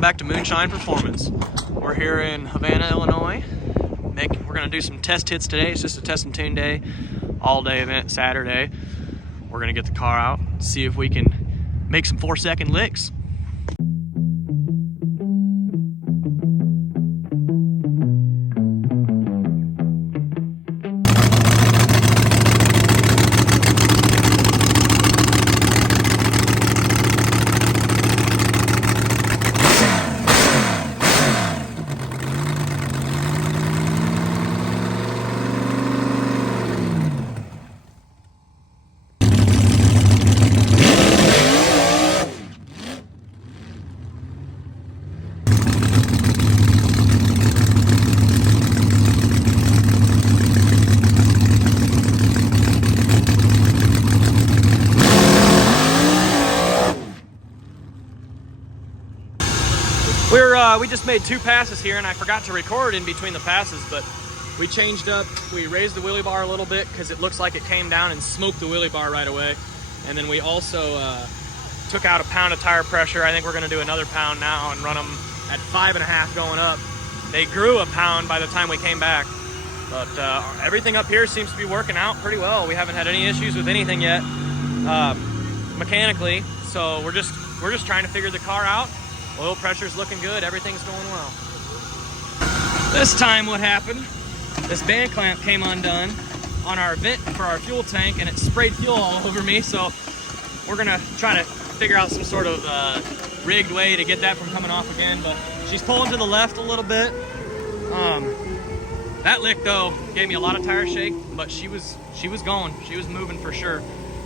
welcome back to Moonshine Performance. We're here in Havana, Illinois. We're gonna do some test hits today. It's just a test and tune day, all day event, Saturday. We're gonna get the car out, see if we can make some 4-second licks. We just made 2 passes here, and I forgot to record in between the passes, but we changed up. We raised the wheelie bar a little bit because it looks like it came down and smoked the wheelie bar right away. And then we also took out a pound of tire pressure. I think we're going to do another pound now and run them at 5.5 going up. They grew a pound by the time we came back, but everything up here seems to be working out pretty well. We haven't had any issues with anything yet mechanically, so we're just trying to figure the car out. Oil pressure's looking good, everything's going well. This time what happened, this band clamp came undone on our vent for our fuel tank and it sprayed fuel all over me, so we're gonna try to figure out some sort of rigged way to get that from coming off again, but she's pulling to the left a little bit. That lick though gave me a lot of tire shake, but she was going, she was moving for sure.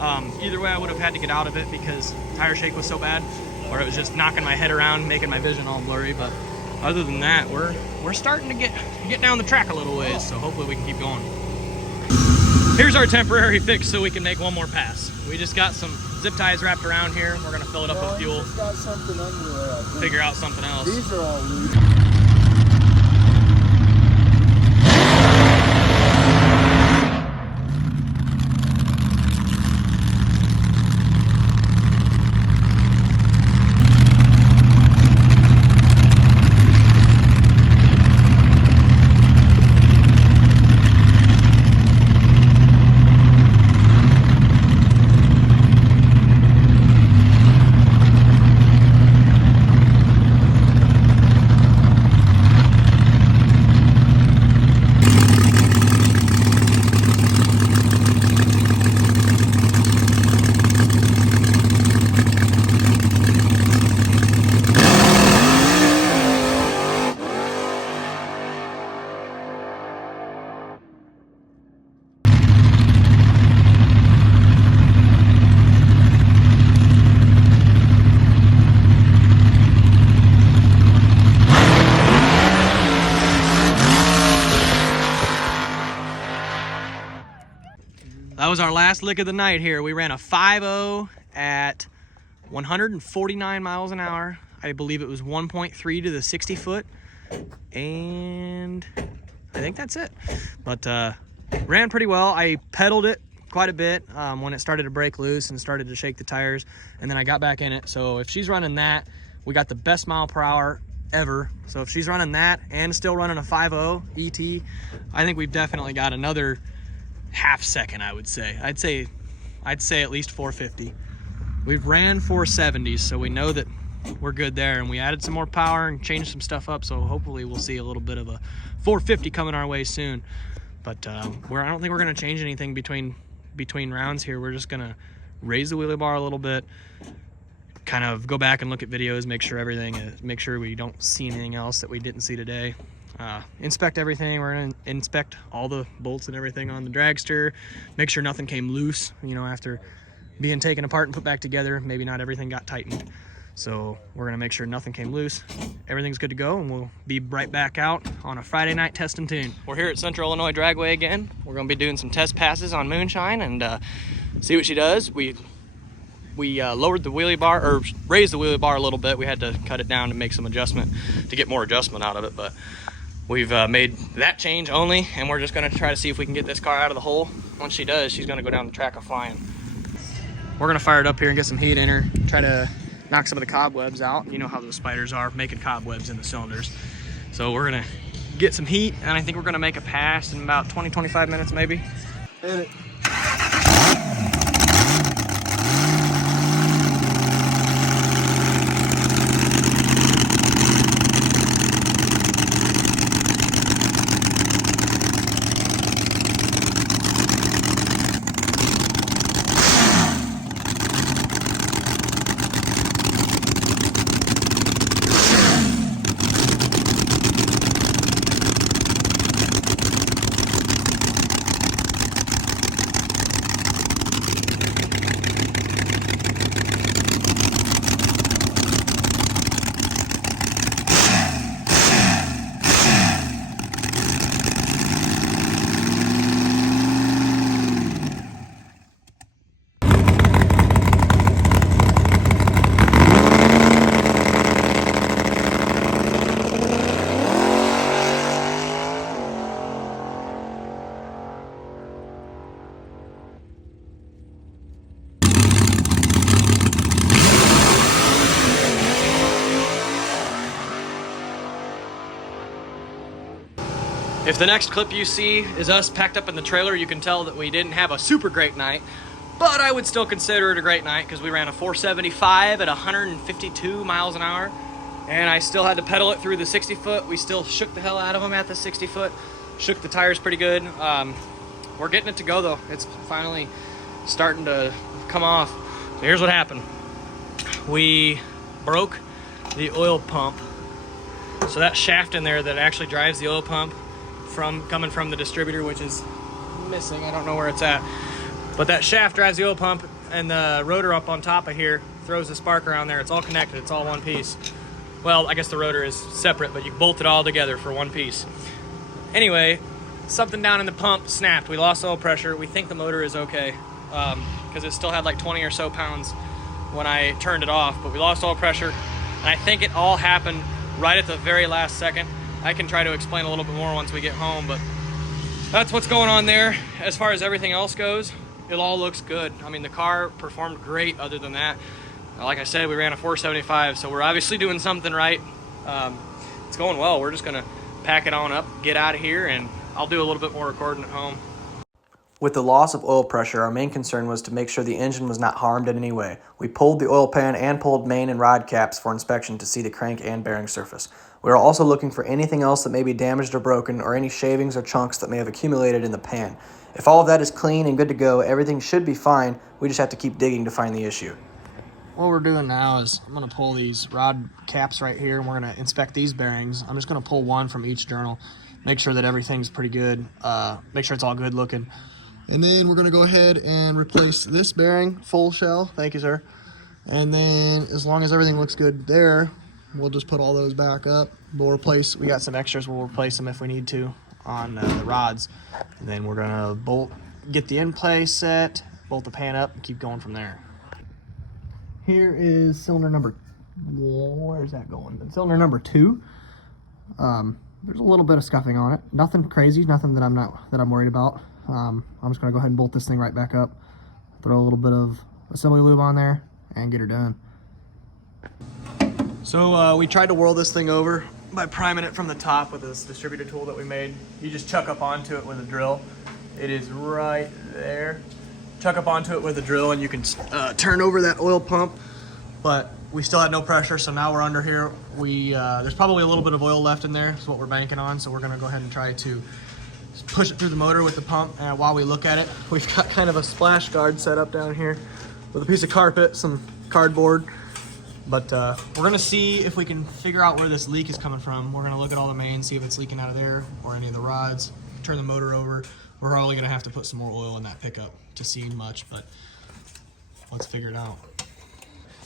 Either way I would have had to get out of it because tire shake was so bad, or it was just knocking my head around, making my vision all blurry. But other than that, we're starting to get down the track a little ways, so hopefully we can keep going. Here's our temporary fix so we can make one more pass. We just got some zip ties wrapped around here. We're gonna fill it up with fuel. Got something under there, figure out something else. These are all loose. That was our last lick of the night here. We ran a 5.0 at 149 miles an hour. I believe it was 1.3 to the 60 foot. And I think that's it. But ran pretty well. I pedaled it quite a bit when it started to break loose and started to shake the tires. And then I got back in it. So if she's running that, we got the best mile per hour ever. So if she's running that and still running a 5.0 ET, I think we've definitely got another half second. I would say I'd say at least 450. We've ran 470s, so we know that we're good there, and we added some more power and changed some stuff up, so hopefully we'll see a little bit of a 450 coming our way soon. But I don't think we're going to change anything between rounds here. We're just going to raise the wheelie bar a little bit, kind of go back and look at videos, make sure we don't see anything else that we didn't see today. Inspect everything. We're gonna inspect all the bolts and everything on the dragster, make sure nothing came loose, after being taken apart and put back together. Maybe not everything got tightened, so we're gonna make sure nothing came loose, everything's good to go, and we'll be right back out on a Friday night test and tune. We're here at Central Illinois Dragway again. We're gonna be doing some test passes on Moonshine and see what she does. We lowered the wheelie bar, or raised the wheelie bar a little bit. We had to cut it down to make some adjustment, to get more adjustment out of it, but we've made that change only, and we're just gonna try to see if we can get this car out of the hole. Once she does, she's gonna go down the track of flying. We're gonna fire it up here and get some heat in her, try to knock some of the cobwebs out. You know how those spiders are, making cobwebs in the cylinders. So we're gonna get some heat, and I think we're gonna make a pass in about 20-25 minutes maybe. Hit it. If the next clip you see is us packed up in the trailer, you can tell that we didn't have a super great night, but I would still consider it a great night because we ran a 475 at 152 miles an hour, and I still had to pedal it through the 60 foot. We still shook the hell out of them at the 60 foot, shook the tires pretty good. We're getting it to go though. It's finally starting to come off. So here's what happened. We broke the oil pump. So that shaft in there that actually drives the oil pump coming from the distributor, which is missing, I don't know where it's at, but that shaft drives the oil pump, and the rotor up on top of here throws the spark around there. It's all connected, it's all one piece. Well, I guess the rotor is separate, but you bolt it all together for one piece. Anyway, something down in the pump snapped. We lost oil pressure. We think the motor is okay because it still had like 20 or so pounds when I turned it off, but we lost oil pressure, and I think it all happened right at the very last second. I can try to explain a little bit more once we get home, but that's what's going on there. As far as everything else goes, it all looks good. I mean, the car performed great other than that. Like I said, we ran a 475, so we're obviously doing something right. It's going well. We're just gonna pack it on up, get out of here, and I'll do a little bit more recording at home. With the loss of oil pressure, our main concern was to make sure the engine was not harmed in any way. We pulled the oil pan and pulled main and rod caps for inspection to see the crank and bearing surface. We are also looking for anything else that may be damaged or broken, or any shavings or chunks that may have accumulated in the pan. If all of that is clean and good to go, everything should be fine. We just have to keep digging to find the issue. What we're doing now is I'm going to pull these rod caps right here, and we're going to inspect these bearings. I'm just going to pull one from each journal, make sure that everything's pretty good, make sure it's all good looking. And then we're going to go ahead and replace this bearing, full shell. Thank you, sir. And then as long as everything looks good there, we'll just put all those back up. We got some extras, we'll replace them if we need to on the rods. And then we're going to get the end play set, bolt the pan up, and keep going from there. Here is cylinder number, where's that going? Cylinder number 2. There's a little bit of scuffing on it. Nothing crazy, nothing that I'm worried about. I'm just gonna go ahead and bolt this thing right back up, throw a little bit of assembly lube on there, and get her done. So we tried to whirl this thing over by priming it from the top with this distributor tool that we made. You just chuck up onto it with a drill. It is right there. Chuck up onto it with a drill, and you can turn over that oil pump, but we still had no pressure, so now we're under here. There's probably a little bit of oil left in there, is what we're banking on, so we're gonna go ahead and try to push it through the motor with the pump. And while we look at it, we've got kind of a splash guard set up down here with a piece of carpet, some cardboard, but we're gonna see if we can figure out where this leak is coming from. We're gonna look at all the mains, see if it's leaking out of there or any of the rods, turn the motor over. We're probably gonna have to put some more oil in that pickup to see much, but let's figure it out.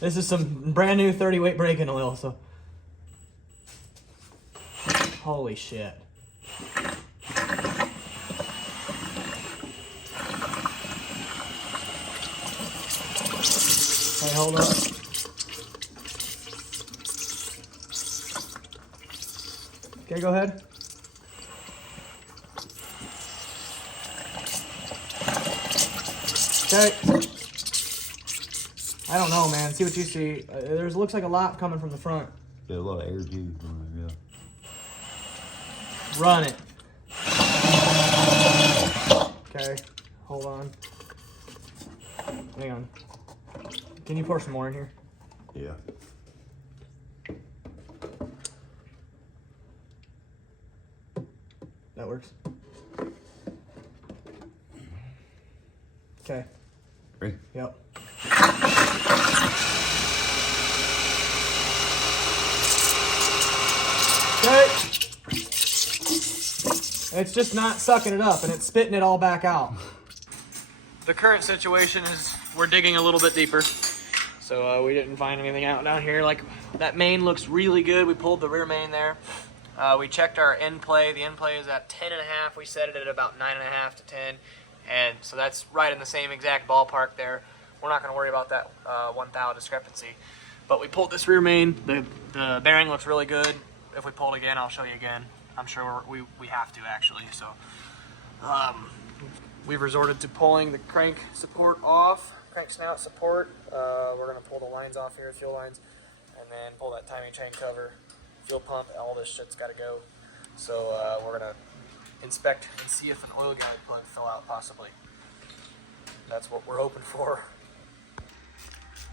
This is some brand new 30 weight braking oil, so holy shit. Okay, hold up. Okay, go ahead. Okay. I don't know, man. See what you see. There's looks like a lot coming from the front. Yeah, a lot of air too. Yeah. Run it. Okay, hold on. Hang on. Can you pour some more in here? Yeah. That works. Okay. Ready? Yep. Okay. It's just not sucking it up and it's spitting it all back out. The current situation is we're digging a little bit deeper. So we didn't find anything out down here. Like that main looks really good. We pulled the rear main there. We checked our end play. The end play is at 10.5. We set it at about 9.5 to 10. And so that's right in the same exact ballpark there. We're not going to worry about that 1 thou discrepancy. But we pulled this rear main. The bearing looks really good. If we pull it again, I'll show you again. I'm sure we have to actually. So we've resorted to pulling the crank support off, crank snout support. We're going to pull the lines off here, fuel lines, and then pull that timing chain cover, fuel pump. All this shit's got to go. So we're going to inspect and see if an oil galley plug fell out possibly. That's what we're hoping for.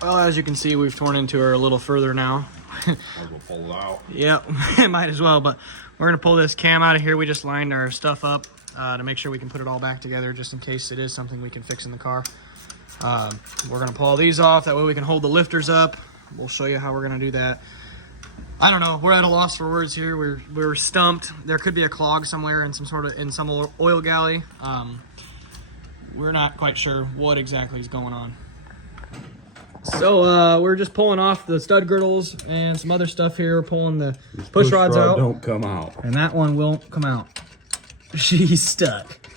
Well, as you can see, we've torn into her a little further now. I'll go pull it out. Yep, might as well, but we're gonna pull this cam out of here. We just lined our stuff up to make sure we can put it all back together just in case it is something we can fix in the car. We're gonna pull all these off, that way we can hold the lifters up. We'll show you how we're gonna do that. I don't know, we're at a loss for words here. We're stumped. There could be a clog somewhere in some oil galley. We're not quite sure what exactly is going on. So we're just pulling off the stud girdles and some other stuff here. We're pulling the push rods out. Don't come out. And that one won't come out. She's stuck.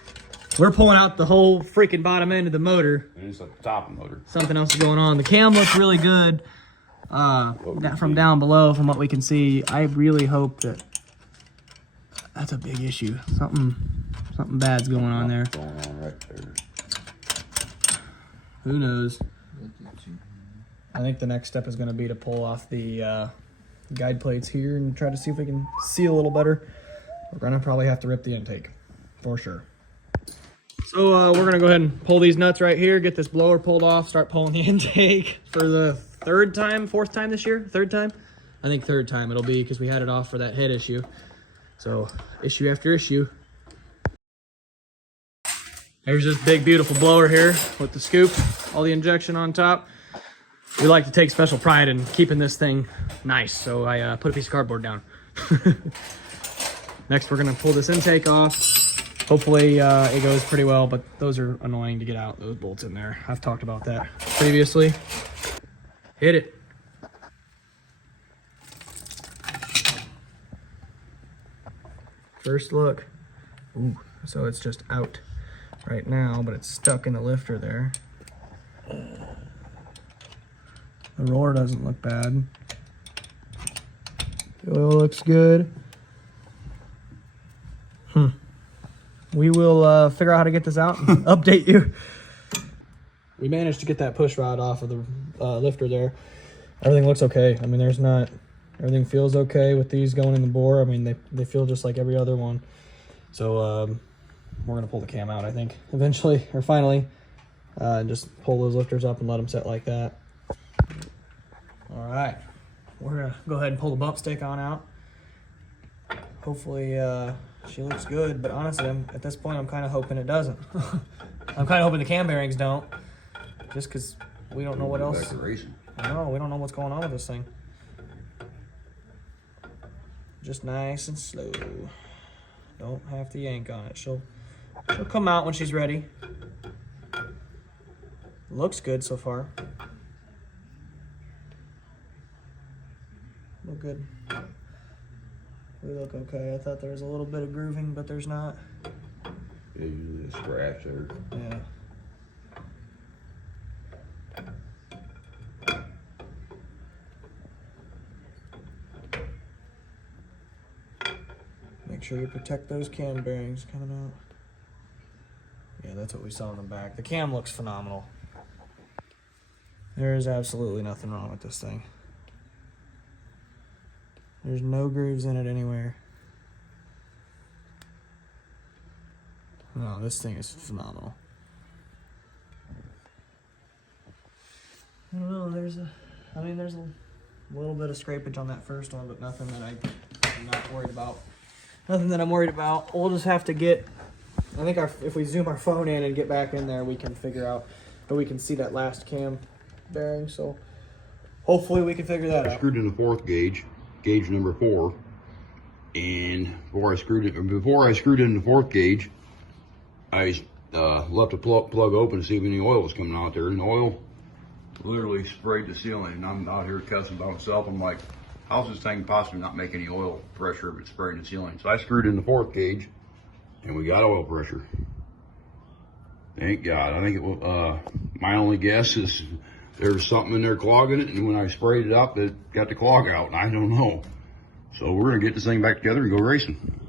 We're pulling out the whole freaking bottom end of the motor. And it's at the top of the motor. Something else is going on. The cam looks really good from down below, from what we can see. I really hope that that's a big issue. Something bad's going on there. Going on right there. Who knows? I think the next step is going to be to pull off the guide plates here and try to see if we can see a little better. We're going to probably have to rip the intake, for sure. So we're going to go ahead and pull these nuts right here, get this blower pulled off, start pulling the intake for the fourth time this year? Third time? I think third time it'll be, because we had it off for that head issue. So issue after issue. There's this big, beautiful blower here with the scoop, all the injection on top. We like to take special pride in keeping this thing nice, so I put a piece of cardboard down. Next, we're gonna pull this intake off. Hopefully it goes pretty well, but those are annoying to get out, those bolts in there. I've talked about that previously. Hit it. First look. Ooh, so it's just out right now, but it's stuck in the lifter there. The roller doesn't look bad. The oil looks good. We will figure out how to get this out and update you. We managed to get that push rod off of the lifter there. Everything looks okay. I mean, everything feels okay with these going in the bore. I mean, they feel just like every other one. So we're gonna pull the cam out, I think, eventually, or finally. And just pull those lifters up and let them set like that. All right, we're gonna go ahead and pull the bump stick on out. Hopefully she looks good, but honestly, at this point, I'm kind of hoping it doesn't. I'm kind of hoping the cam bearings don't, just because we don't know what else. Decoration. I know, we don't know what's going on with this thing. Just nice and slow. Don't have to yank on it. She'll come out when she's ready. Looks good so far. Look good. We look okay. I thought there was a little bit of grooving, but there's not. Yeah, usually a scratch there. Yeah. Make sure you protect those cam bearings coming out. Yeah, that's what we saw in the back. The cam looks phenomenal. There is absolutely nothing wrong with this thing. There's no grooves in it anywhere. No, this thing is phenomenal. I don't know, there's a little bit of scrapage on that first one, but nothing that I'm not worried about. Nothing that I'm worried about. We'll just have to get, I think if we zoom our phone in and get back in there, we can figure out, or we can see that last cam bearing, so hopefully we can figure that out. Screwed in the fourth gauge number 4, and before I screwed in the fourth gauge, I left the plug open to see if any oil was coming out there, and the oil literally sprayed the ceiling. And I'm out here cussing by myself. I'm like, how's this thing possibly not make any oil pressure if it's spraying the ceiling? So I screwed in the fourth gauge, and we got oil pressure. Thank God. I think it will. My only guess is there's something in there clogging it, and when I sprayed it up, it got the clog out. I don't know. So we're gonna get this thing back together and go racing.